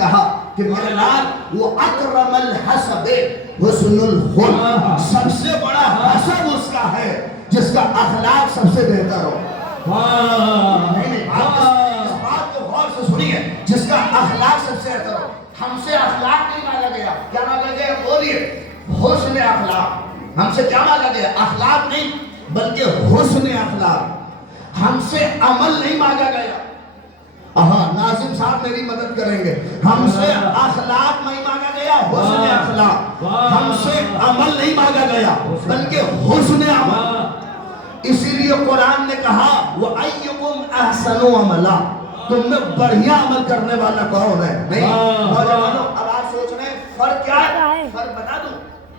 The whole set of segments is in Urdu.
کہا کہ میرے لال وہ اکرم الحسب حسن الخلق، سب سے بڑا حسب اس کا ہے جس کا اخلاق سب سے بہتر ہو. نہیں اس بات کو غور سے سنیے، جس کا اخلاق سب سے بہتر ہو. ہم سے اخلاق نہیں مانگا گیا. کیا مانگا گیا؟ بولیے. حسن اخلاق. ہم سے کیا مانگا گیا؟ اخلاق نہیں بلکہ حسن اخلاق. ہم سے عمل نہیں مانگا گیا. ناظم صاحب میری مدد کریں گے. ہم سے اخلاق نہیں مانگا گیا، حسن اخلاق. ہم سے عمل نہیں مانگا گیا بلکہ حسن عمل. اسی لیے قرآن نے کہا وَأَيُّكُمْ أَحْسَنُ عَمَلًا، تم میں بڑھیا عمل کرنے والا کون ہے؟ نہیں نوجوانوں، اب آپ سوچ رہے ہیں فرق کیا ہے؟ فرق بتا دوں.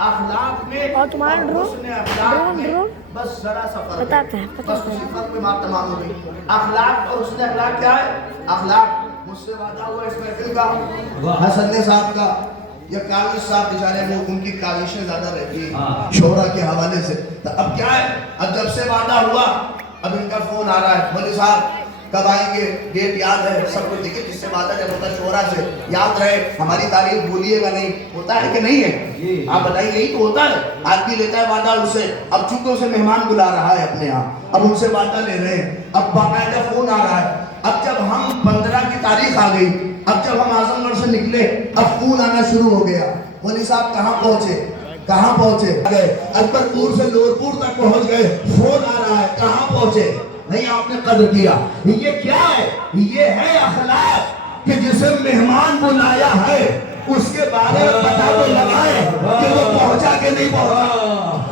اخلاق میں اور حسن اخلاق میں بس ذرا سا فرق ہے. بس اسی فرق میں بات تمام ہو گئی. اخلاق اور حسن اخلاق کیا ہے؟ اخلاق مجھ سے وعدہ ہوا اس محفل کا، حسن صاحب کا یا کاوش صاحب بیچارے وہ ان کی کاوشیں زیادہ رہتی ہیں شہرا کے حوالے سے. تو اب کیا ہے؟ اب جب سے وعدہ ہوا اب ان کا فون آ رہا ہے، مولوی صاحب کب آئیں گے؟ ڈیٹ یاد ہے سب کچھ. دیکھیں جس سے وعدہ جب ہوتا ہے شہرا سے یاد رہے، ہماری تاریخ بھولیے گا نہیں. ہوتا ہے کہ نہیں ہے؟ آپ بتائیے. یہی تو ہوتا ہے. آدمی لیتا ہے وعدہ ان سے، اب چونکہ اسے مہمان بلا رہا ہے اپنے یہاں، اب ان سے وعدہ لے رہے ہیں، اب باقاعدہ فون آ رہا ہے. اب جب ہم 15 کی تاریخ آ گئی، اب جب ہم اعظم گڑھ سے نکلے اب فون آنا شروع ہو گیا. مولوی صاحب کہاں پہنچے؟ کہاں پہنچے؟ اکبر پور سے لور پور تک پہنچ گئے، فون آ رہا ہے کہاں پہنچے؟ نہیں آپ نے قدر کیا. یہ کیا ہے؟ یہ ہے اخلاق کہ جسے مہمان بلایا ہے اس کے بارے میں پتہ تو لگائے کہ وہ پہنچا کہ نہیں پہنچا،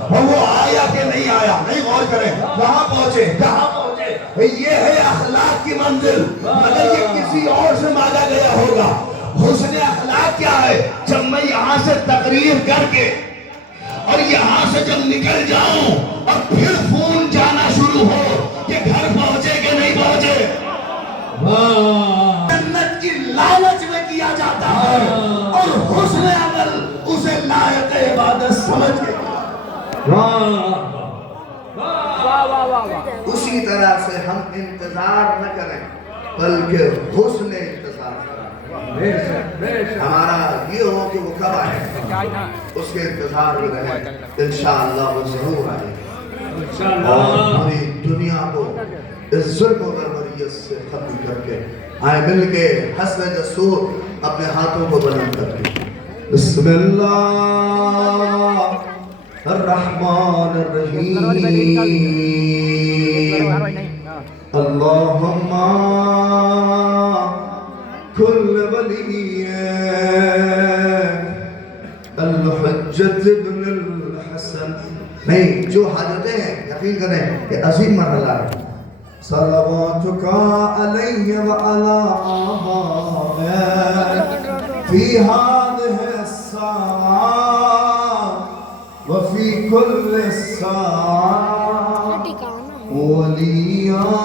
اور وہ آیا کہ نہیں آیا. نہیں غور کریں کہاں پہنچے، کہاں پہنچے. یہ ہے اخلاق کی منزل. اگر یہ کسی اور سے مانگا گیا ہوگا. حسن اخلاق کیا ہے؟ جب میں یہاں سے تقریر کر کے اور یہاں سے جب نکل جاؤں اور پھر فون جانا شروع ہو کہ گھر پہنچے کہ نہیں پہنچے. جنت کی لالچ میں کیا جاتا ہے اور حسن عمل اسے لائق عبادت سمجھ کے. اسی طرح سے ہم انتظار نہ کریں بلکہ حسن انتظار کریں. ہمارا یہ ہو کہ وہ کب آئے اس کے انتظار میں رہیں. انشاءاللہ وہ ضرور آئے اور پوری دنیا کو اس ظلم و بربریت سے ختم کر کے آئے. مل کے حسن دستور اپنے ہاتھوں کو بلند کر کے بسم اللہ الرحمن الرحیم. اللہم کل ولی الحجت ابن الحسن. نہیں جو حاجتیں ہیں یقین کریں کہ عظیم مرحلہ ہے. صلواتک علیہ وعلی آبائک فی هذه الساعة وفی کل الساعة ولیاں